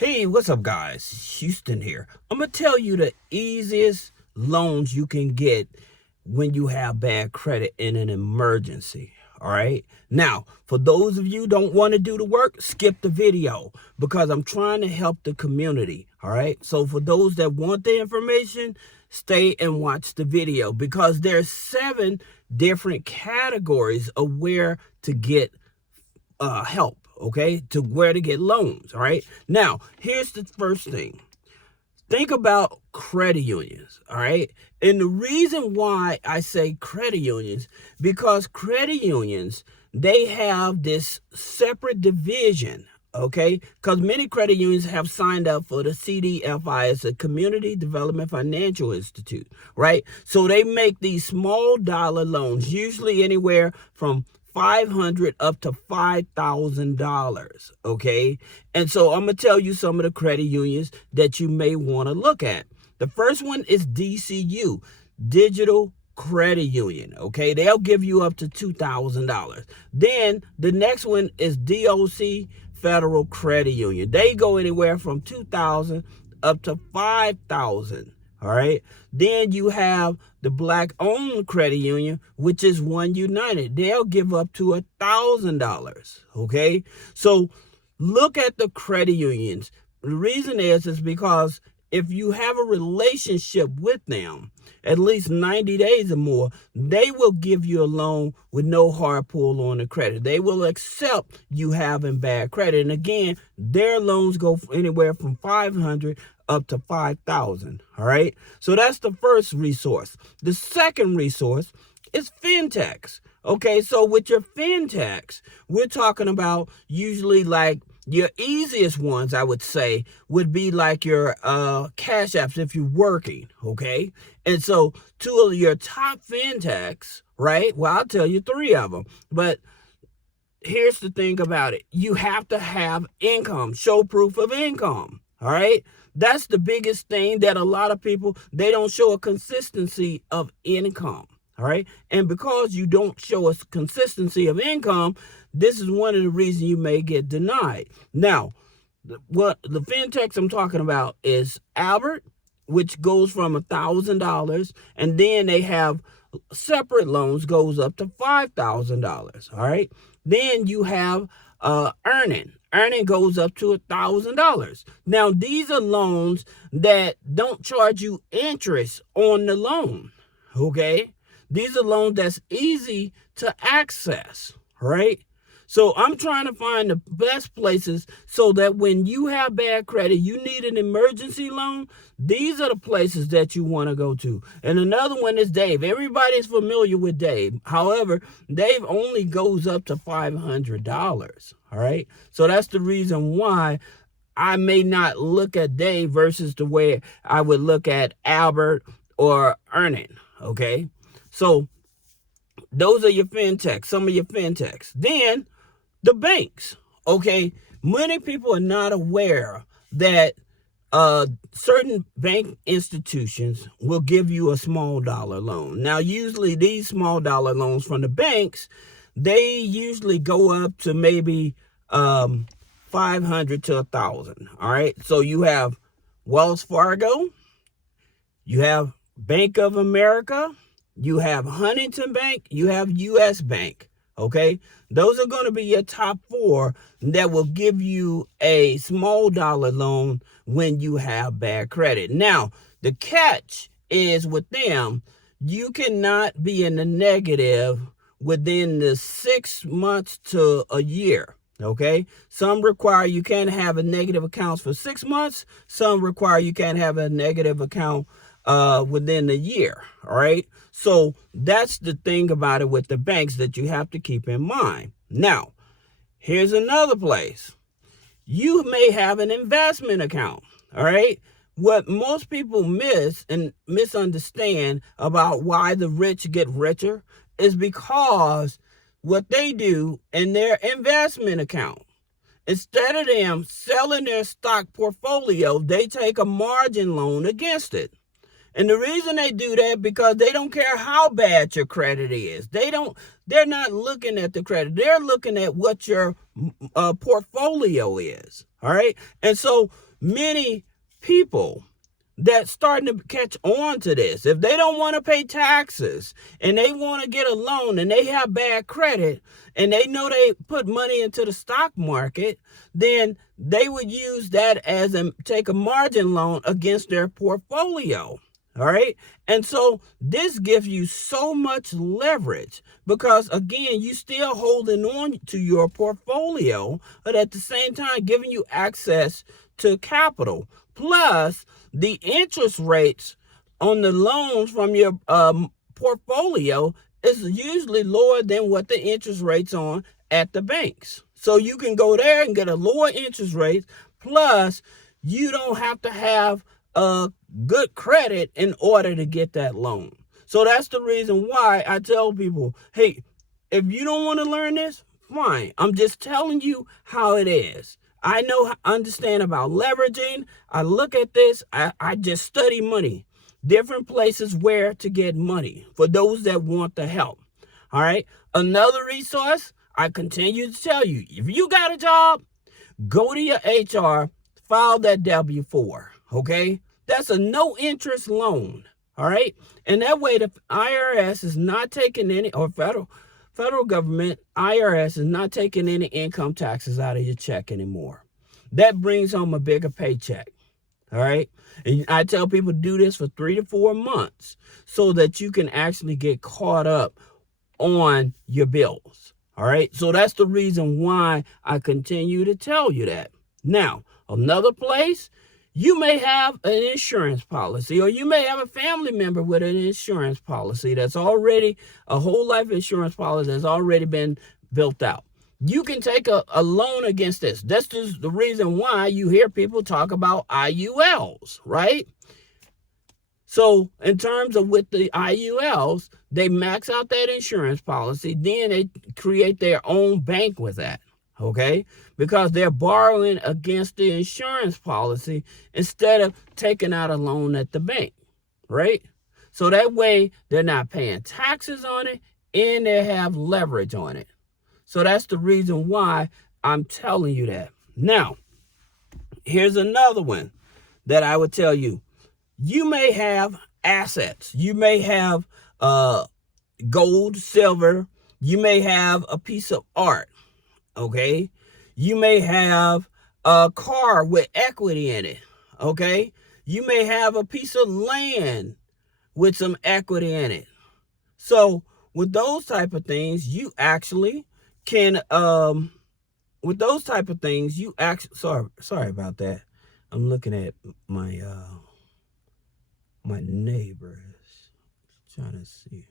Hey, what's up, guys? Houston here. I'm going to tell you the easiest loans you can get when you have bad credit in an emergency. All right. Now, for those of you who don't want to do the work, skip the video because I'm trying to help the community. All right. So for those that want the information, stay and watch the video because there's 7 different categories of where to get help, okay, to where to get loans. All right. Now, here's the first thing. Think about credit unions. All right. And the reason why I say credit unions, because credit unions, they have this separate division. Okay, because many credit unions have signed up for the CDFI as a Community Development Financial Institute, right? So they make these small dollar loans, usually anywhere from $500 up to $5,000, okay? And so I'm going to tell you some of the credit unions that you may want to look at. The first one is DCU, Digital Credit Union, okay? They'll give you up to $2,000. Then the next one is DOC Federal Credit Union. They go anywhere from $2,000 up to $5,000. All right. Then you have the Black-owned credit union, which is One United. They'll give up to $1,000. Okay. So look at the credit unions. The reason is because if you have a relationship with them, at least 90 days or more, they will give you a loan with no hard pull on the credit. They will accept you having bad credit. And again, their loans go anywhere from $500 up to $5,000. All right. So that's the first resource. The second resource is fintechs. Okay. So with your fintechs, we're talking about usually like your easiest ones, I would say, would be like your cash apps if you're working, okay? And so 2 of your top fintechs, right? Well, I'll tell you 3 of them. But here's the thing about it. You have to have income, show proof of income, all right? That's the biggest thing that a lot of people, they don't show a consistency of income, all right? And because you don't show a consistency of income, this is one of the reasons you may get denied. Now, what the fintechs I'm talking about is Albert, which goes from $1,000, and then they have separate loans goes up to $5,000. All right. Then you have Earning. Earning goes up to $1,000. Now, these are loans that don't charge you interest on the loan. Okay. These are loans that's easy to access, right? So I'm trying to find the best places so that when you have bad credit, you need an emergency loan. These are the places that you want to go to. And another one is Dave. Everybody's familiar with Dave. However, Dave only goes up to $500. All right. So that's the reason why I may not look at Dave versus the way I would look at Albert or Earning. Okay. So those are your fintechs, some of your fintechs. Then the banks, okay? Many people are not aware that certain bank institutions will give you a small dollar loan. Now, usually these small dollar loans from the banks, they usually go up to maybe 500 to 1,000. All right. So you have Wells Fargo, you have Bank of America, you have Huntington Bank, you have U.S. Bank. Okay, those are going to be your top 4 that will give you a small dollar loan when you have bad credit. Now, the catch is with them, you cannot be in the negative within the 6 months to a year. Okay, some require you can't have a negative accounts for 6 months. Some require you can't have a negative account within a year. All right. So that's the thing about it with the banks that you have to keep in mind. Now, here's another place. You may have an investment account. All right. What most people miss and misunderstand about why the rich get richer is because what they do in their investment account, instead of them selling their stock portfolio, they take a margin loan against it. And the reason they do that because they don't care how bad your credit is. They're not looking at the credit. They're looking at what your portfolio is. All right. And so many people that's starting to catch on to this. If they don't want to pay taxes and they want to get a loan and they have bad credit and they know they put money into the stock market, then they would use that as take a margin loan against their portfolio. All right. And so this gives you so much leverage because, again, you still holding on to your portfolio, but at the same time giving you access to capital. Plus, the interest rates on the loans from your portfolio is usually lower than what the interest rates on at the banks. So you can go there and get a lower interest rate. Plus, you don't have to have a good credit in order to get that loan. So that's the reason why I tell people, hey, if you don't want to learn this, fine. I'm just telling you how it is. I understand about leveraging. I look at this. I just study money, different places where to get money for those that want the help. All right. Another resource, I continue to tell you, if you got a job, go to your HR, file that W-4. Okay. That's a no interest loan. All right. And that way the IRS is not taking any, or federal government, IRS, is not taking any income taxes out of your check anymore. That brings home a bigger paycheck. All right. And I tell people do this for 3 to 4 months so that you can actually get caught up on your bills. All right. So that's the reason why I continue to tell you that. Now, another place, you may have an insurance policy, or you may have a family member with an insurance policy that's already a whole life insurance policy that's already been built out. You can take a loan against this. That's just the reason why you hear people talk about IULs, right? So in terms of with the IULs, they max out that insurance policy, then they create their own bank with that. Okay, because they're borrowing against the insurance policy instead of taking out a loan at the bank, right? So that way they're not paying taxes on it and they have leverage on it. So that's the reason why I'm telling you that. Now, here's another one that I would tell you. You may have assets. You may have gold, silver. You may have a piece of art. Okay, you may have a car with equity in it. Okay, you may have a piece of land with some equity in it. So with those type of things, you actually can with those type of things, you actually sorry about that. I'm looking at my my neighbors, trying to see.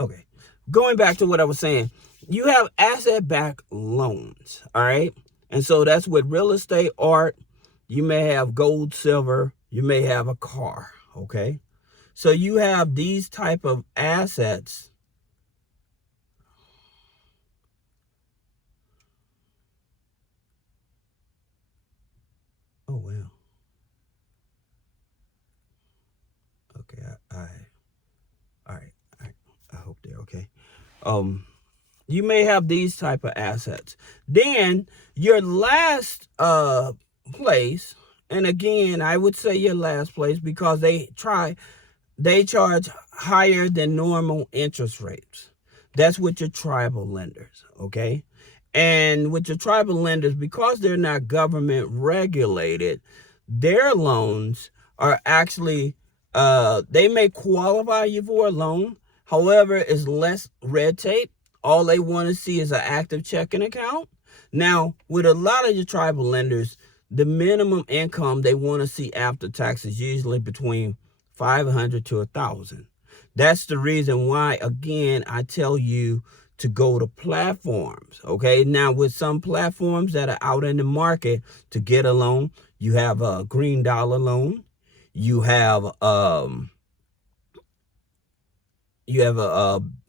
Okay, going back to what I was saying, you have asset-backed loans, all right? And so that's with real estate, art, you may have gold, silver, you may have a car, okay? So you have these type of assets. Oh, well. Okay, all right, I hope they're okay. You may have these type of assets. Then your last place, and again, I would say your last place because they charge higher than normal interest rates. That's with your tribal lenders, okay? And with your tribal lenders, because they're not government regulated, their loans are actually, they may qualify you for a loan. However, it's less red tape. All they want to see is an active checking account. Now, with a lot of your tribal lenders, the minimum income they want to see after tax is usually between $500 to $1,000. That's the reason why, again, I tell you to go to platforms. Okay, now with some platforms that are out in the market to get a loan, you have a green dollar loan, you have a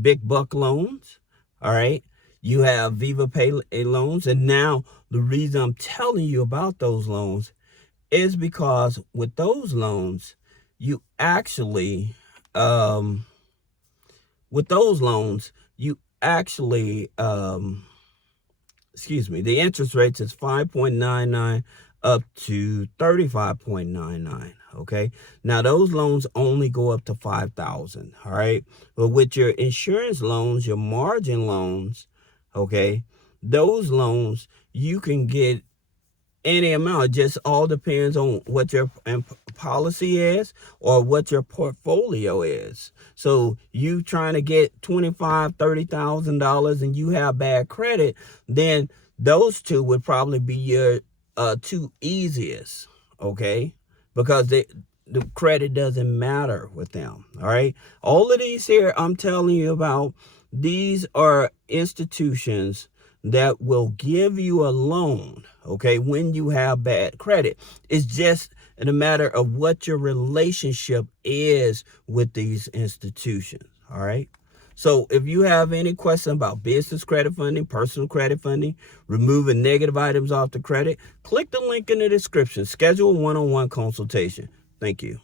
big buck loans. All right. You have Viva Pay loans. And now the reason I'm telling you about those loans is because with those loans, you actually, the interest rates is 5.99 up to 35.99. Okay. Now those loans only go up to 5,000. All right. But with your insurance loans, your margin loans, okay, those loans you can get any amount. It just all depends on what your policy is or what your portfolio is. So you trying to get $25,000-$30,000 and you have bad credit, then those two would probably be your two easiest, okay? Because the credit doesn't matter with them. All right. All of these here I'm telling you about, these are institutions that will give you a loan, okay, when you have bad credit. It's just a matter of what your relationship is with these institutions. All right. So if you have any question about business credit funding, personal credit funding, removing negative items off the credit, click the link in the description. Schedule a one-on-one consultation. Thank you.